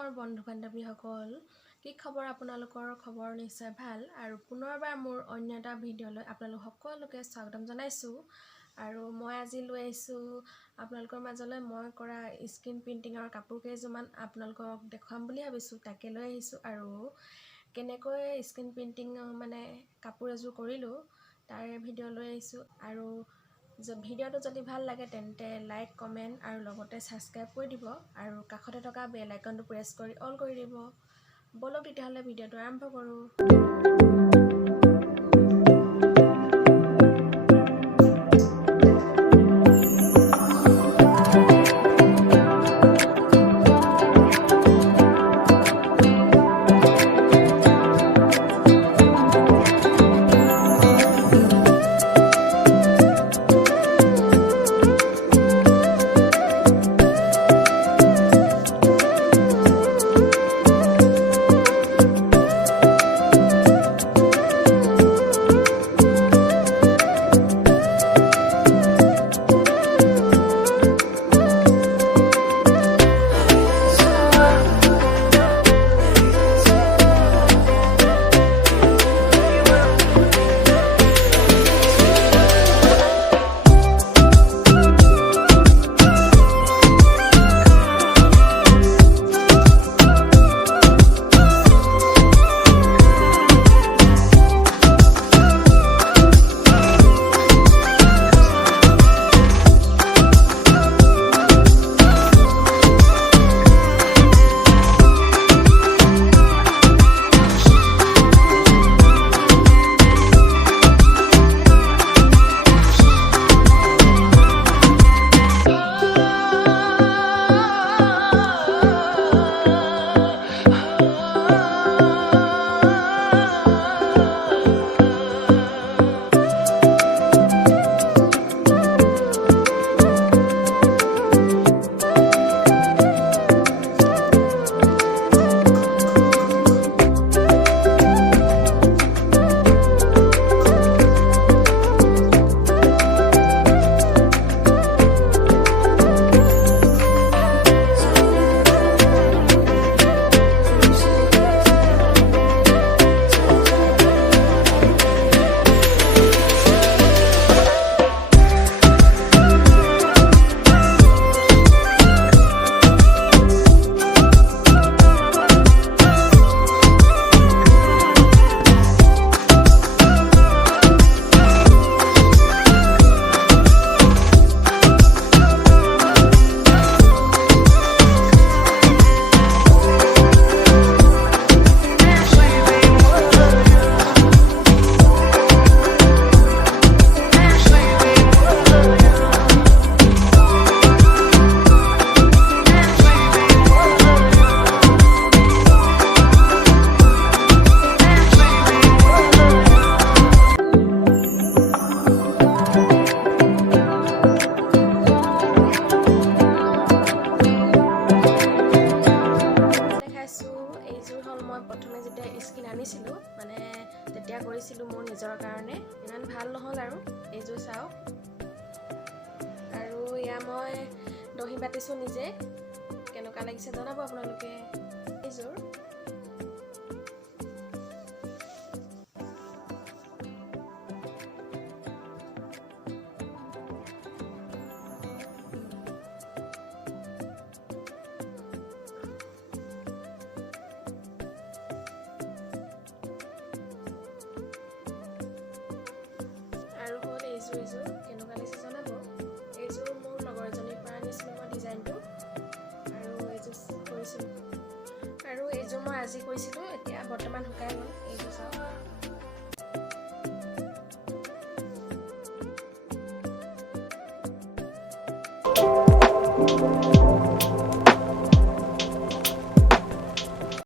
মোৰ বন্ধু বান্ধৱীসকল, কি খবৰ? আপোনালোকৰ খবৰ নিশ্চয় ভাল আৰু পুনৰবাৰ মোৰ অন্য এটা ভিডিঅ'লৈ আপোনালোক সকলোকে স্বাগতম জনাইছোঁ। আৰু মই আজি লৈ আহিছোঁ আপোনালোকৰ মাজলৈ মই কৰা স্ক্ৰীন প্ৰিণ্টিঙৰ কাপোৰ কেইযোৰমান আপোনালোকক দেখুৱাম বুলি ভাবিছোঁ। তাকে লৈ আহিছোঁ আৰু কেনেকৈ স্ক্ৰীন প্ৰিণ্টিং কাপোৰ এযোৰ কৰিলোঁ তাৰে ভিডিঅ' লৈ আহিছোঁ। আৰু ভিডিঅ'টো যদি ভাল লাগে তেন্তে লাইক, কমেণ্ট আৰু লগতে ছাবস্ক্ৰাইব কৰি দিব আৰু কাষতে থকা বেল আইকনটো প্ৰেছ কৰি অল কৰি দিব। বলক তেতিয়াহ'লে ভিডিঅ'টো আৰম্ভ কৰোঁ। প্ৰথমে যেতিয়া স্কিন আনিছিলোঁ তেতিয়া কৰিছিলোঁ মোৰ নিজৰ কাৰণে, ইমান ভাল নহ'ল আৰু এইযোৰ চাওক। আৰু এয়া মই দহি বাতিছোঁ নিজে, কেনেকুৱা লাগিছে জনাব আপোনালোকে এইযোৰ। এইযোৰ কেনেকুৱা লাগিছে জনাব। এইযোৰ মোৰ লগৰ এজনীৰ পৰা আনিছিলোঁ মই ডিজাইনটো, আৰু এইযোৰ কৰিছিলোঁ। আৰু এইযোৰ মই আজি কৰিছিলোঁ, এতিয়া বৰ্তমান শুকাই গ'ল। এইযোৰ চাওক।